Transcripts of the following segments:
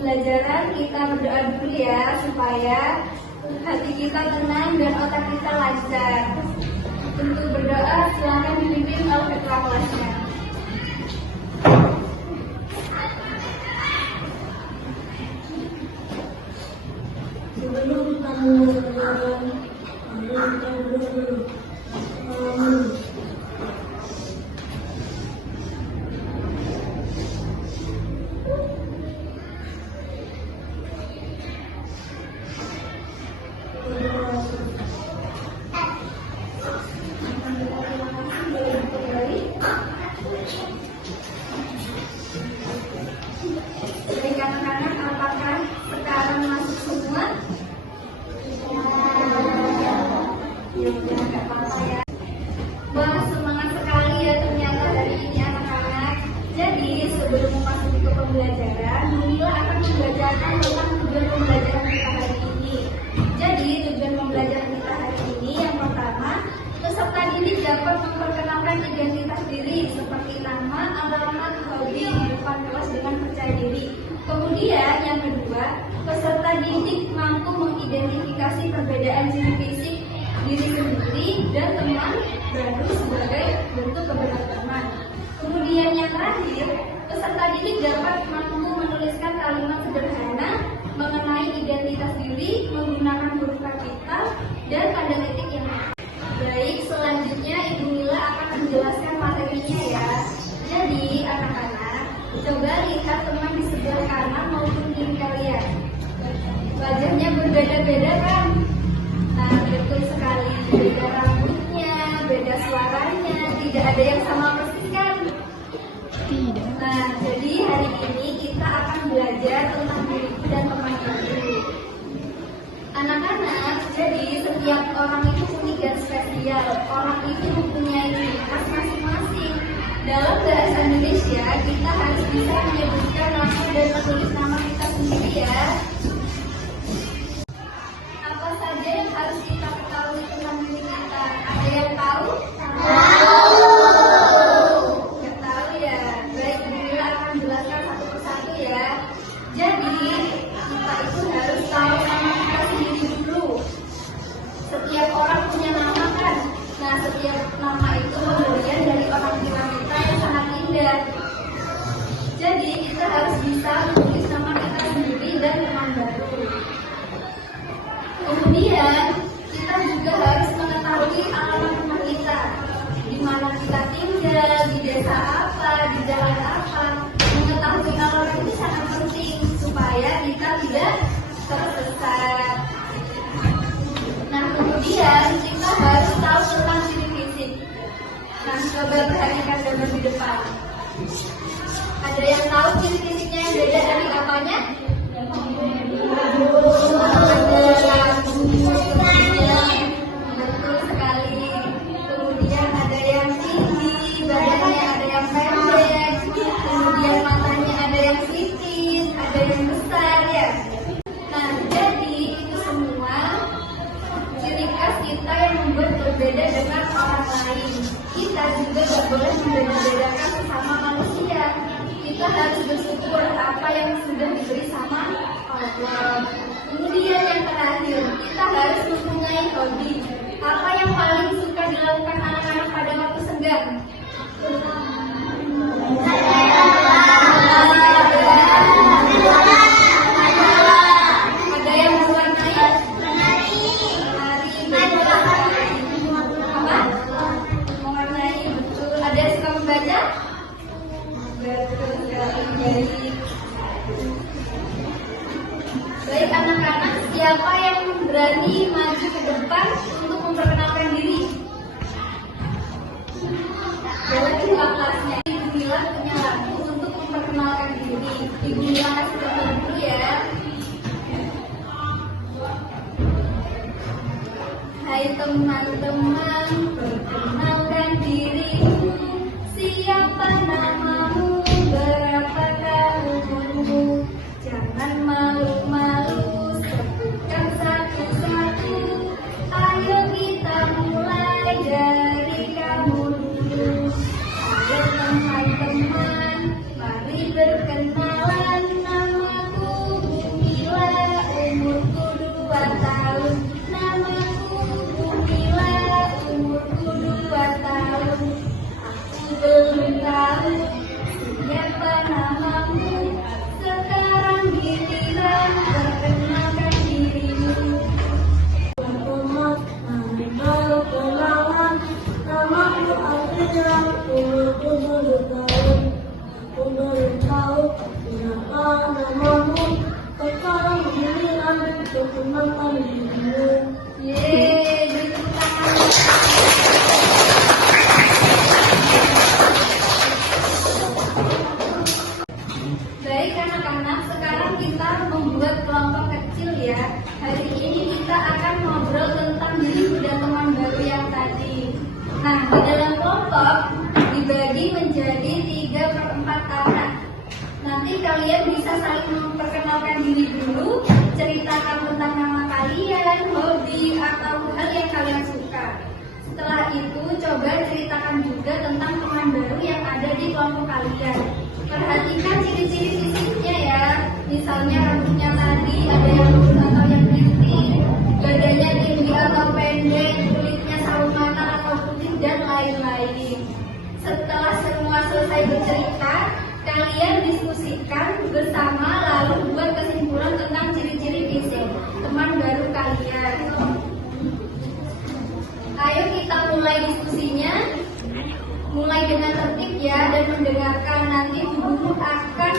pembelajaran kita berdoa dulu ya, supaya hati kita tenang dan otak kita lancar. Untuk berdoa silakan dipimpin oleh ketua kelasnya. Sebelum kamu berjalan, kita dulu. Baik anak-anak, apakah sekarang masuk semua? Ya udah, nggak apa-apa ya. Wah, semangat sekali ya ternyata hari ini anak-anak. Jadi sebelum memasuki ke pembelajaran, Mila akan membacakan tentang tujuan pembelajaran kita hari ini. Jadi tujuan pembelajaran kita hari ini yang pertama, peserta didik dapat memperkenalkan identitas diri seperti nama, alamat, hobi di depan kelas dengan percaya diri. Kemudian yang kedua, peserta didik mampu mengidentifikasi perbedaan ciri fisik diri sendiri dan teman baru sebagai bentuk keberagaman. Kemudian yang terakhir, peserta didik dapat mampu menuliskan kalimat sederhana mengenai identitas diri menggunakan huruf kapital dan tanda titik yang tepat. Baik, selanjutnya Ibu Mila akan menjelaskan materinya ya. Jadi anak-anak, coba lihat teman di sebelah kanan maupun kiri kalian. Wajahnya berbeda-beda kan? Nah, betul sekali. Beda rambutnya, beda suaranya, tidak ada yang sama persis kan? Tidak. Nah, jadi hari ini kita akan belajar tentang diriku dan teman itu. Anak-anak, jadi setiap orang itu unik dan spesial. Orang itu mempunyai ciri khas masing-masing. Dalam bahasa Indonesia, kita harus bisa menyebutkan nama dan menulis nama kita sendiri ya. Apa saja yang harus kita ketahui tentang diri kita? Ada yang tahu? Nggak tahu ya. Baik, Mila akan jelaskan satu persatu ya. Jadi, kita itu harus tahu nama kita sendiri dulu. Setiap orang punya nama kan? Nah, setiap nama itu pemberian dari orang tua kita yang sangat indah. Jadi, kita harus bisa menulis nama kita sendiri dan teman baru. Kemudian, kita juga harus mengetahui alamat rumah kita. Di mana kita tinggal, di desa apa, di jalan apa. Mengetahui alamat itu sangat penting supaya kita tidak tersesat. Nah, kemudian kita harus tahu tentang ciri fisik. Nah, coba perhatikan gambar di depan. Ada yang tahu ciri fisiknya yang beda dari apanya? Betul sekali. Kemudian ada yang tinggi, badannya ada yang pendek, kemudian matanya ada yang sipit, ada yang besar ya. Nah, jadi itu semua ciri khas kita yang membuat berbeda dengan orang lain. Kita juga tidak boleh membeda-bedakan sesama manusia. Kita harus bersyukur apa yang sudah diberi sama Allah. Kemudian yang terakhir, kita harus mempunyai hobi. Apa yang paling suka dilakukan anak-anak pada waktu senggang? Ada yang mewarnai? Menari. Apa? Mewarnai, betul. Ada yang suka membaca? Betul sekali. Baik anak-anak, siapa yang berani maju ke depan untuk memperkenalkan diri? Boleh ketua kelasnya. Ibu Mila punya lagu untuk memperkenalkan diri. Ibu Mila kasih contoh dulu ya. Hai teman-teman, perkenalkan dirimu. Siapa namamu? Berapa tahunmu? Jangan malu-malu, sebutkan satu-satu. Ayo kita mulai dari kamu dulu. Ayo teman-teman, mari berkenalan. Namaku makan dulu. Yeay, beri tepuk tangan. Baik anak-anak, sekarang kita membuat kelompok kecil ya. Hari ini kita akan ngobrol tentang diri dan teman baru yang tadi. Nah, di dalam kelompok dibagi menjadi 3/4 anak. Nanti kalian bisa saling memperkenalkan diri dulu, ceritakan tentang nama kalian, hobi, atau hal yang kalian suka. Setelah itu, coba ceritakan juga tentang teman baru yang ada di kelompok kalian. Perhatikan ciri-ciri fisiknya ya. Misalnya rambutnya tadi ada yang lurus atau yang keriting, badannya tinggi atau pendek, kulitnya sawo matang atau putih, dan lain-lain. Setelah semua selesai bercerita, kalian diskusikan bersama lalu buat kesimpulan tentang ciri-ciri fisik teman baru kalian. Ayo kita mulai diskusinya. Mulai dengan tertib ya dan mendengarkan. Nanti ibu akan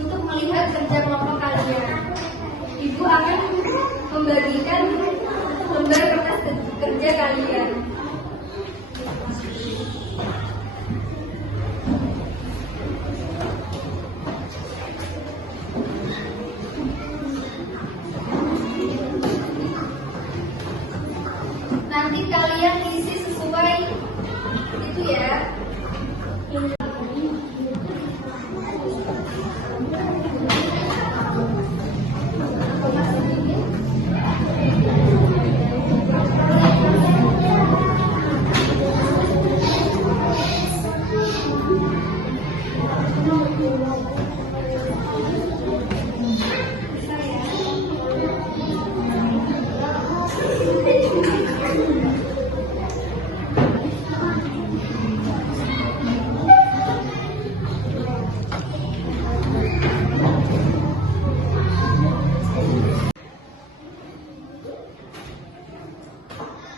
untuk melihat kerja kelompok kalian. Ibu akan membagikan lembar kertas kerja kalian. Nanti kalian isi sesuai itu ya.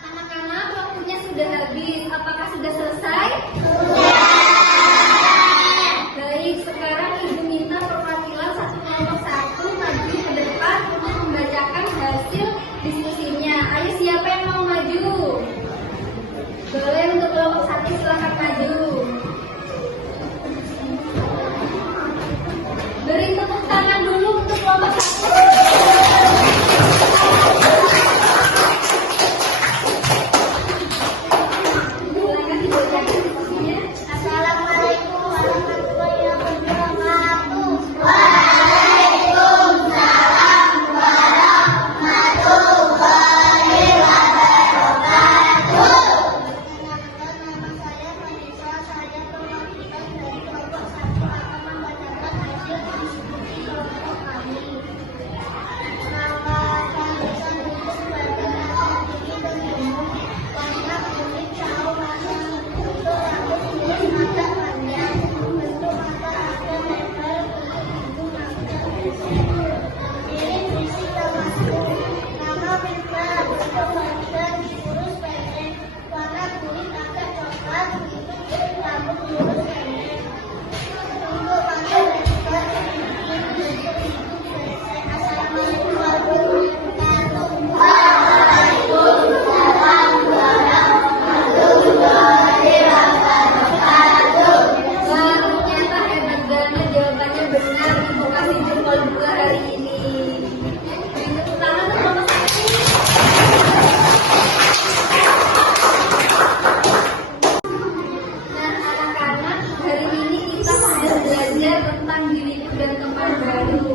Anak-anak, waktunya sudah habis. Apakah sudah selesai? Baik, sekarang ibu minta perwakilan satu kelompok satu maju ke depan untuk membacakan hasil diskusinya. Ayo, siapa yang mau maju? Boleh, untuk kelompok satu silakan maju. Beri tepuk tangan dulu untuk kelompok satu. Silakan dibacakan diskusinya. Assalamualaikum warahmatullahi wabarakatuh. Nama saya Vanessa, saya perwakilan dari kelompok satu akan membacakan hasil diskusi kelompok kami. Nama Vanessa itu sebagai anak tinggi berjemur, warna kulit sawo matang, bentuk rambut mulus agak panjang, bentuk mata agak lebar, hidung agak pendek. Ciri fisik termasuk nama Mirna, bentuk badan kurus pendek, warna kulit agak coklat, hidung rambut lurus pendek, bentuk mata lebar, bentuk hidung pendek. Assalamualaikum warahmatullahi wabarakatuh. Wah, ternyata hebat banget, jawabannya benar. Ibu kasih jempol 2 hari ini. Beri tepuk tangan untuk kelompok satu. Nah, anak-anak, hari ini kita sudah belajar tentang diriku dan teman baru.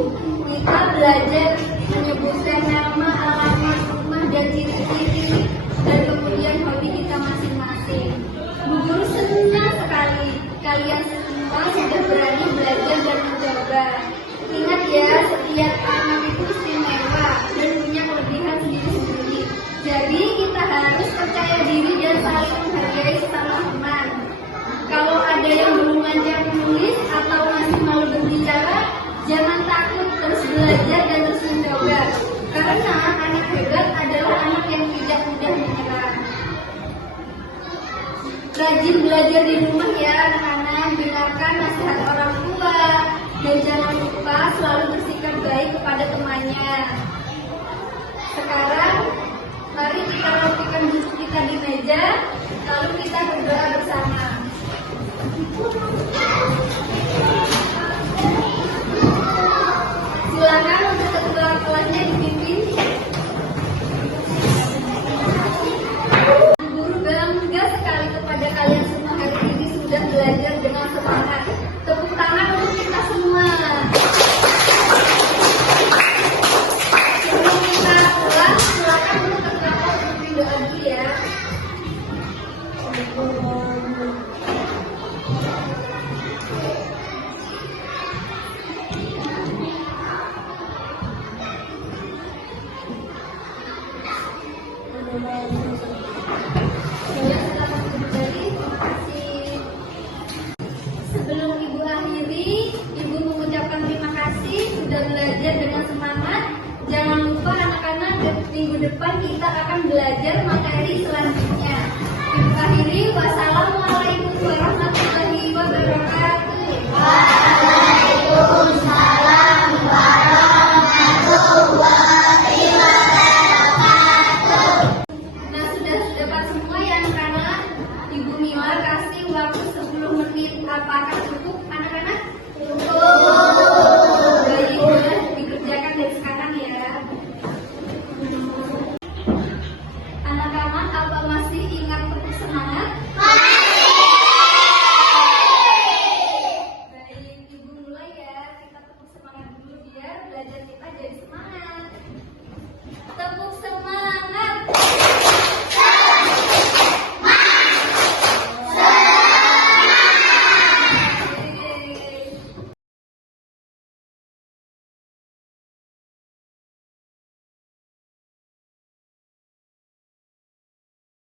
Kita belajar menyebutkan nama, alamat rumah, dan ciri-ciri, dan kemudian hobi kita masing-masing. Bu Guru senang sekali kalian semua sudah berani belajar dan mencoba. Ingat ya, setiap anak itu istimewa dan punya kelebihan sendiri-sendiri. Jadi kita harus percaya diri dan saling menghargai sesama teman. Kalau ada yang belum lancar menulis atau masih malu berbicara, jangan takut, terus belajar dan terus mencoba. Karena anak hebat adalah anak yang tidak mudah menyerah. Rajin belajar di rumah ya anak-anak, dengarkan nasihat orang tua, dan jangan lupa selalu bersikap baik kepada temannya. saja, lalu kita berdoa bersama. Silakan untuk ketua kelasnya dipimpin. Guru bangga sekali kepada kalian semua hari ini sudah belajar dengan semangat. Tepuk tangan untuk kita semua. Sebelum kita pulang, silakan untuk ketua kelas memimpin doa dulu ya. Sebelum Ibu akhiri, Ibu mengucapkan terima kasih sudah belajar dengan semangat. Jangan lupa anak-anak, minggu depan kita akan belajar materi selanjutnya. Ibu akhiri, wassalamualaikum warahmatullahi wabarakatuh.